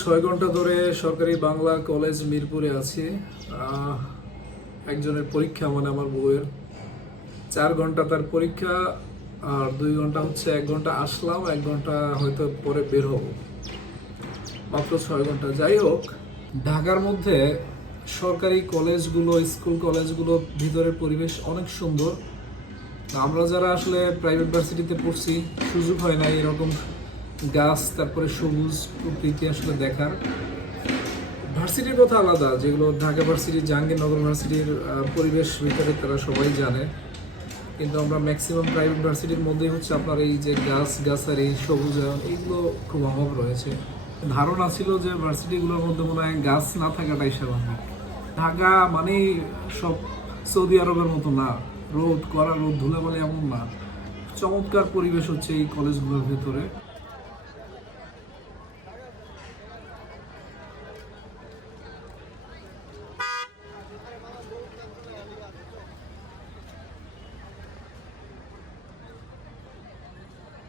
ছয় ঘণ্টা ধরে সরকারি বাংলা কলেজ মিরপুরে আছি। একজনের পরীক্ষা মানে আমার বউয়ের। চার ঘণ্টা তার পরীক্ষা, আর দুই ঘণ্টা হচ্ছে এক ঘণ্টা আসলাম, এক ঘণ্টা হয়তো পরে বের হব। মাত্র ছয় ঘণ্টা। যাই হোক, ঢাকার মধ্যে সরকারি কলেজগুলো, স্কুল কলেজগুলো ভিতরের পরিবেশ অনেক সুন্দর। আমরা যারা আসলে প্রাইভেট ভার্সিটিতে পড়ছি, সুযোগ হয় না এরকম গাছ, তারপরে সবুজ প্রকৃতি আসলে দেখার। ভার্সিটির কথা আলাদা, যেগুলো ঢাকা ভার্সিটি জাহাঙ্গীরনগর ভার্সিটির পরিবেশ ভিতরে তারা সবাই জানে। কিন্তু আমরা ম্যাক্সিমাম প্রাইভেট ভার্সিটির মধ্যেই হচ্ছে আপনার এই যে গাছ, গাছারি সবুজায়ন এইগুলো খুব অভাব রয়েছে। ধারণা ছিল যে ভার্সিটিগুলোর মধ্যে মনে হয় গাছ না থাকাটাই স্বাভাবিক। ঢাকা মানেই সব সৌদি আরবের মতো না। রোদ কড়া রোদ ধুলে বলে এমন না। চমৎকার পরিবেশ হচ্ছে এই কলেজগুলোর ভেতরে।